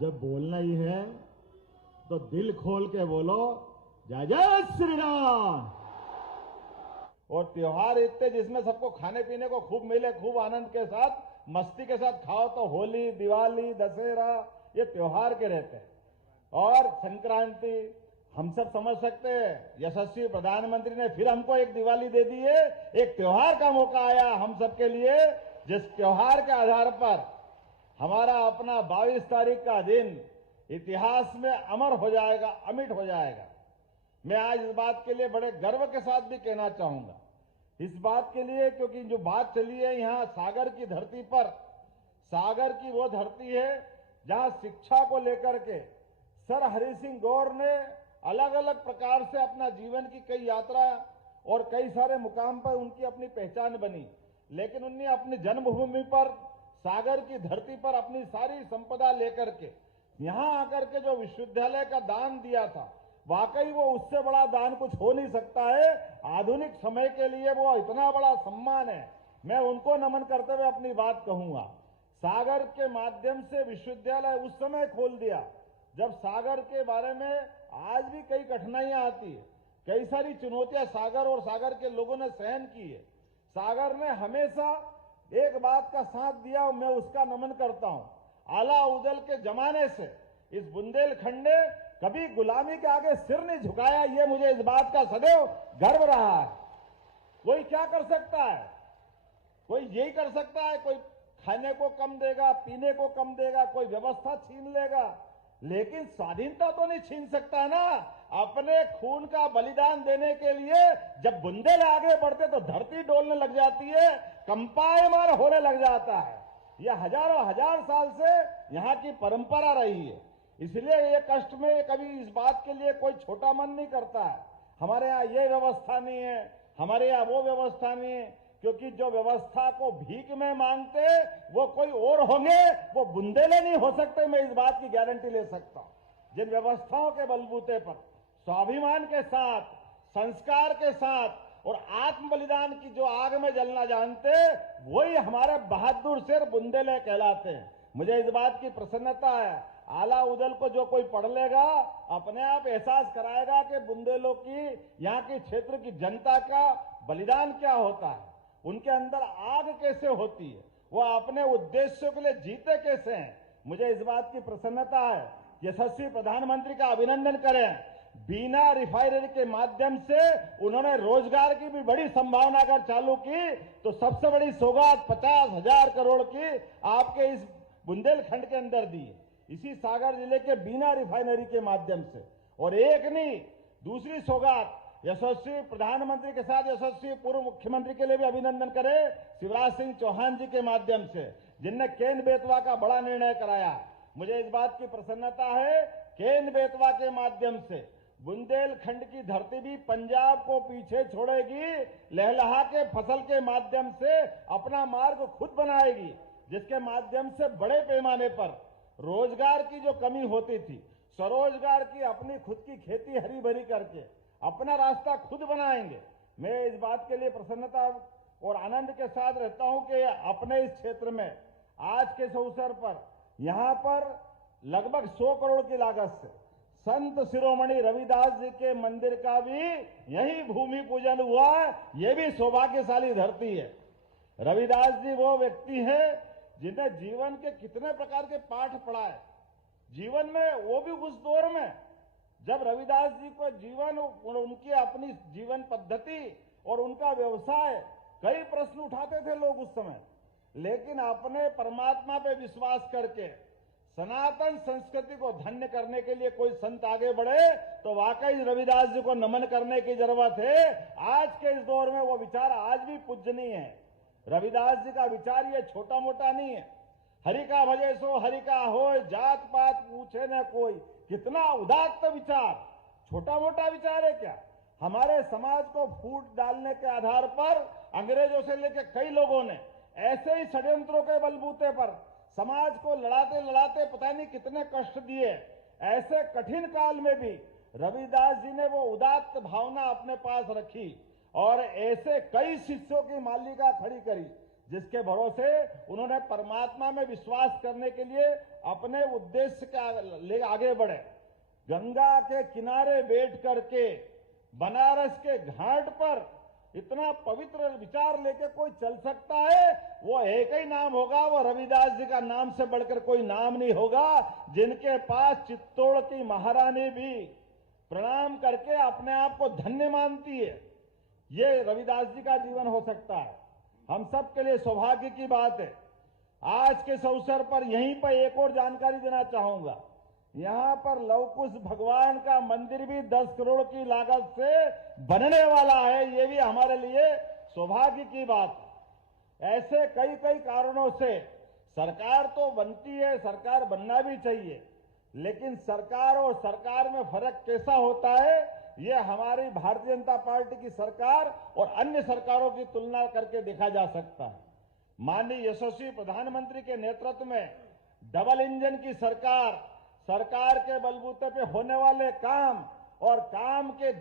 जब बोलना ही है तो दिल खोल के बोलो, जय जय श्री राम। और त्योहार इतने जिसमें सबको खाने पीने को खूब मिले, खूब आनंद के साथ मस्ती के साथ खाओ, तो होली, दिवाली, दशहरा ये त्योहार के रहते हैं। और संक्रांति हम सब समझ सकते हैं, यशस्वी प्रधानमंत्री ने फिर हमको एक दिवाली दे दी है, एक त्योहार का मौका आया हम सबके लिए, जिस त्योहार के आधार पर हमारा अपना 22 तारीख का दिन इतिहास में अमर हो जाएगा, अमिट हो जाएगा। मैं आज इस बात के लिए बड़े गर्व के साथ भी कहना चाहूंगा, इस बात के लिए क्योंकि जो बात चली है यहाँ सागर की धरती पर, सागर की वो धरती है जहां शिक्षा को लेकर के सर हरि सिंह गौर ने अलग अलग प्रकार से अपना जीवन की कई यात्रा और कई सारे मुकाम पर उनकी अपनी पहचान बनी, लेकिन उन्हें अपनी जन्मभूमि पर सागर की धरती पर अपनी सारी संपदा लेकर के यहां आकर के जो विश्वविद्यालय का दान दिया था, वाकई वो उससे बड़ा दान कुछ हो नहीं सकता है। आधुनिक समय के लिए वो इतना बड़ा सम्मान है। मैं उनको नमन करते हुए अपनी बात कहूंगा। सागर के माध्यम से विश्वविद्यालय उस समय खोल दिया जब सागर के बारे में आज भी कई कठिनाइयां आती है, कई सारी चुनौतियां सागर और सागर के लोगों ने सहन की है। सागर ने हमेशा एक बात का साथ दिया और मैं उसका नमन करता हूं, आला उदल के जमाने से इस बुंदेलखंड ने कभी गुलामी के आगे सिर नहीं झुकाया। ये मुझे इस बात का सदैव गर्व रहा है। कोई क्या कर सकता है, कोई यही कर सकता है, कोई खाने को कम देगा, पीने को कम देगा, कोई व्यवस्था छीन लेगा, लेकिन स्वाधीनता तो नहीं छीन सकता ना। अपने खून का बलिदान देने के लिए जब बुंदेल आगे बढ़ते तो धरती डोलने लग जाती है, कंपायमान होने लग जाता है। यह हजारों हजार साल से यहाँ की परंपरा रही है। इसलिए ये कष्ट में कभी इस बात के लिए कोई छोटा मन नहीं करता है, हमारे यहाँ ये व्यवस्था नहीं है, हमारे यहाँ वो व्यवस्था नहीं है, क्योंकि जो व्यवस्था को भीख में मांगते वो कोई और होंगे, वो बुंदेले नहीं हो सकते। मैं इस बात की गारंटी ले सकता हूं। जिन व्यवस्थाओं के बलबूते पर स्वाभिमान के साथ, संस्कार के साथ और आत्म बलिदान की जो आग में जलना जानते, वही हमारे बहादुर शेर बुंदेले कहलाते हैं। मुझे इस बात की प्रसन्नता है, आला उदल को जो कोई पढ़ लेगा अपने आप एहसास कराएगा कि बुंदेलों की, यहाँ के क्षेत्र की जनता का बलिदान क्या होता है, उनके अंदर आग कैसे होती है, वो अपने उद्देश्यों के लिए जीते कैसे हैं। मुझे इस बात की प्रसन्नता है, यशस्वी प्रधानमंत्री का अभिनंदन करें। बीना रिफाइनरी के माध्यम से उन्होंने रोजगार की भी बड़ी संभावना अगर चालू की तो सबसे बड़ी सौगात 50,000 करोड़ की आपके इस बुंदेलखंड के अंदर दी है, इसी सागर जिले के बीना रिफाइनरी के माध्यम से। और एक नहीं, दूसरी सौगात यशस्वी प्रधानमंत्री के साथ यशस्वी पूर्व मुख्यमंत्री के लिए भी अभिनंदन करें, शिवराज सिंह चौहान जी के माध्यम से, जिनने केन बेतवा का बड़ा निर्णय कराया। मुझे इस बात की प्रसन्नता है, केन बेतवा के माध्यम से बुंदेलखंड की धरती भी पंजाब को पीछे छोड़ेगी, लहलहा के फसल के माध्यम से अपना मार्ग खुद बनाएगी, जिसके माध्यम से बड़े पैमाने पर रोजगार की जो कमी होती थी, स्वरोजगार की अपनी खुद की खेती हरी भरी करके अपना रास्ता खुद बनाएंगे। मैं इस बात के लिए प्रसन्नता और आनंद के साथ रहता हूं कि अपने इस क्षेत्र में आज के अवसर पर यहां पर लगभग 100 करोड़ की लागत से संत शिरोमणि रविदास जी के मंदिर का भी यही भूमि पूजन हुआ। ये भी सौभाग्यशाली धरती है। रविदास जी वो व्यक्ति है जिन्हें जीवन के कितने प्रकार के पाठ पढ़ाए जीवन में, वो भी उस दौर में जब रविदास जी को जीवन, उनकी अपनी जीवन पद्धति और उनका व्यवसाय, कई प्रश्न उठाते थे लोग उस समय, लेकिन अपने परमात्मा पे विश्वास करके सनातन संस्कृति को धन्य करने के लिए कोई संत आगे बढ़े तो वाकई रविदास जी को नमन करने की जरूरत है। आज के इस दौर में वो विचार आज भी पूजनीय है। रविदास जी का विचार ये छोटा मोटा नहीं है। हरि का भजे सो हरि का होय, जात पात पूछे न कोई, कितना उदात्त विचार, छोटा मोटा विचार है क्या। हमारे समाज को फूट डालने के आधार पर अंग्रेजों से लेकर कई लोगों ने ऐसे ही षड्यंत्रों के बलबूते पर समाज को लड़ाते लड़ाते पता नहीं कितने कष्ट दिए। ऐसे कठिन काल में भी रविदास जी ने वो उदात्त भावना अपने पास रखी और ऐसे कई शिष्यों की मालिका खड़ी करी जिसके भरोसे उन्होंने परमात्मा में विश्वास करने के लिए अपने उद्देश्य के ले आगे बढ़े। गंगा के किनारे बैठ करके बनारस के घाट पर इतना पवित्र विचार लेके कोई चल सकता है, वो एक ही नाम होगा, वो रविदास जी का नाम से बढ़कर कोई नाम नहीं होगा, जिनके पास चित्तौड़ की महारानी भी प्रणाम करके अपने आप को धन्य मानती है। ये रविदास जी का जीवन हो सकता है। हम सब के लिए सौभाग्य की बात है। आज के इस अवसर पर यहीं पर एक और जानकारी देना चाहूंगा। यहां पर लवकुश भगवान का मंदिर भी 10 करोड़ की लागत से बनने वाला है। ये भी हमारे लिए सौभाग्य की बात है। ऐसे कई कई कारणों से सरकार तो बनती है, सरकार बनना भी चाहिए, लेकिन सरकार और सरकार में फर्क कैसा होता है, ये हमारी भारतीय जनता पार्टी की सरकार और अन्य सरकारों की तुलना करके देखा जा सकता है। माननीय यशस्वी प्रधानमंत्री के नेतृत्व में डबल इंजन की सरकार के बलबूते पे होने वाले काम और काम के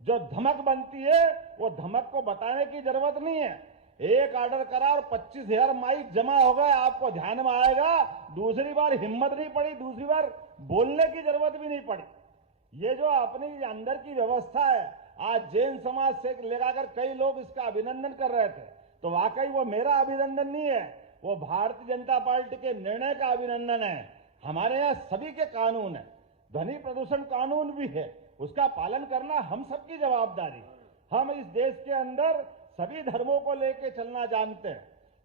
जो धमक बनती है, वो धमक को बताने की जरूरत नहीं है। एक ऑर्डर करा और 25,000 माइक जमा हो गए, आपको ध्यान में आएगा। दूसरी बार हिम्मत नहीं पड़ी, दूसरी बार बोलने की जरूरत भी नहीं पड़ी। ये जो अपनी अंदर की व्यवस्था है, आज जैन समाज से लेकर कई लोग इसका अभिनंदन कर रहे थे, तो वाकई वो मेरा अभिनंदन नहीं है, वो भारतीय जनता पार्टी के निर्णय का अभिनंदन है। हमारे यहाँ सभी के कानून है, ध्वनि प्रदूषण कानून भी है, उसका पालन करना हम सबकी जवाबदारी। हम इस देश के अंदर सभी धर्मों को लेकर चलना जानते हैं,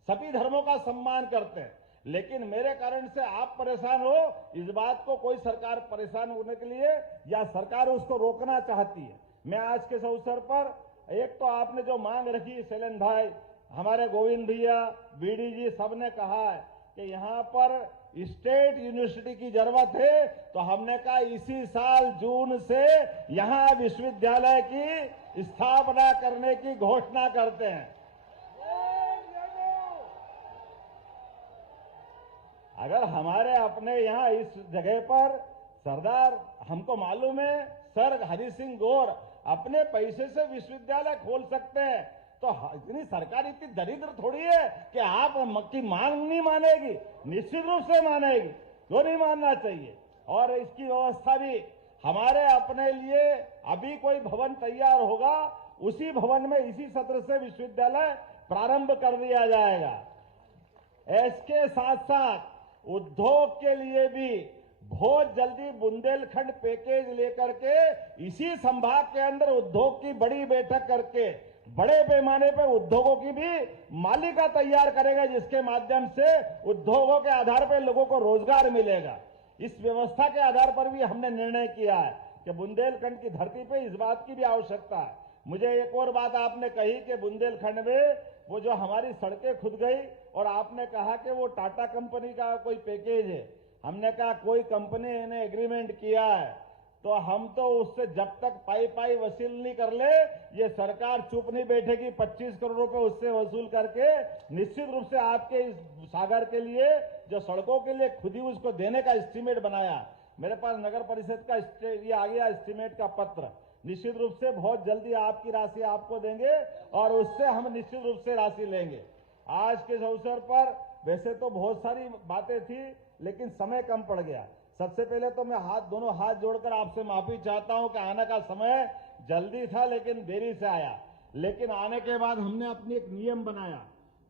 सभी धर्मों का सम्मान करते हैं, लेकिन मेरे कारण से आप परेशान हो, इस बात को कोई सरकार परेशान होने के लिए या सरकार उसको रोकना चाहती है। मैं आज के इस अवसर पर एक तो आपने जो मांग रखी, शैलेंद्र भाई, हमारे गोविंद भैया, बीडी जी, सबने कहा है कि यहाँ पर स्टेट यूनिवर्सिटी की जरूरत है, तो हमने कहा इसी साल जून से यहाँ विश्वविद्यालय की स्थापना करने की घोषणा करते हैं। अगर हमारे अपने यहाँ इस जगह पर सरदार, हमको मालूम है सर हरि सिंह गौर अपने पैसे से विश्वविद्यालय खोल सकते हैं, तो इतनी सरकार इतनी दरिद्र थोड़ी है कि आप की मांग नहीं मानेगी, निश्चित रूप से मानेगी, क्यों नहीं मानना चाहिए। और इसकी व्यवस्था भी हमारे अपने लिए अभी कोई भवन तैयार होगा, उसी भवन में इसी सत्र से विश्वविद्यालय प्रारंभ कर दिया जाएगा। इसके साथ साथ उद्योग के लिए भी बहुत जल्दी बुंदेलखंड पैकेज लेकर के इसी संभाग के अंदर उद्योग की बड़ी बैठक करके बड़े पैमाने पर उद्योगों की भी मालिका तैयार करेगा, जिसके माध्यम से उद्योगों के आधार पर लोगों को रोजगार मिलेगा। इस व्यवस्था के आधार पर भी हमने निर्णय किया है कि बुंदेलखंड की धरती पे इस बात की भी आवश्यकता है। मुझे एक और बात आपने कही कि बुंदेलखंड में वो जो हमारी सड़कें खुद गई, और आपने कहा कि वो टाटा कंपनी का कोई पैकेज है। हमने कहा कोई कंपनी ने एग्रीमेंट किया है तो हम तो उससे जब तक पाई वसूल नहीं कर ले, ये सरकार चुप नहीं बैठेगी। 25 करोड़ रुपए उससे वसूल करके निश्चित रूप से आपके इस सागर के लिए जो सड़कों के लिए खुद ही उसको देने का एस्टीमेट बनाया। मेरे पास नगर परिषद का ये आ गया एस्टीमेट का पत्र, निश्चित रूप से बहुत जल्दी आपकी राशि आपको देंगे और उससे हम निश्चित रूप से राशि लेंगे। आज के इस अवसर पर वैसे तो बहुत सारी बातें थी, लेकिन समय कम पड़ गया। सबसे पहले तो मैं दोनों हाथ जोड़कर आपसे माफी चाहता हूं कि आने का समय जल्दी था लेकिन देरी से आया। लेकिन आने के बाद हमने अपनी एक नियम बनाया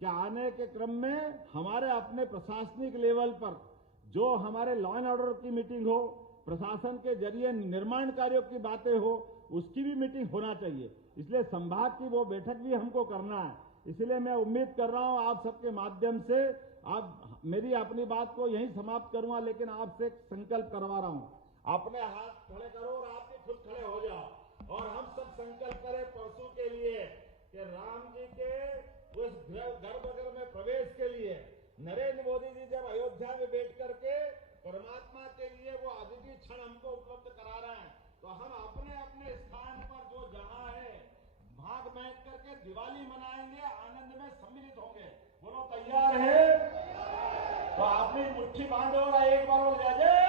कि आने के क्रम में हमारे अपने प्रशासनिक लेवल पर जो हमारे लॉ एंड ऑर्डर की मीटिंग हो, प्रशासन के जरिए निर्माण कार्यों की बातें हो, उसकी भी मीटिंग होना चाहिए। इसलिए संभाग की वो बैठक भी हमको करना है। इसलिए मैं उम्मीद कर रहा हूं आप सबके माध्यम से, आप मेरी अपनी बात को यहीं समाप्त करूंगा, लेकिन आपसे एक संकल्प करवा रहा हूं। अपने हाथ खड़े करो और आप भी खुद खड़े हो जाओ और हम सब संकल्प करें परसों के लिए कि राम जी के उस गर्भगृह में प्रवेश के लिए नरेंद्र मोदी जी जब अयोध्या में बैठ करके परमात्मा के लिए वो अद्वितीय क्षण हमको उपलब्ध करा रहे हैं, तो हम अपने अपने स्थान पर जो जहां है भाग बैठ करके दिवाली मनाएंगे, आनंद में सम्मिलित होंगे। बोलो तैयार है? तो आपने मुट्ठी बांधो और एक बार और जय जय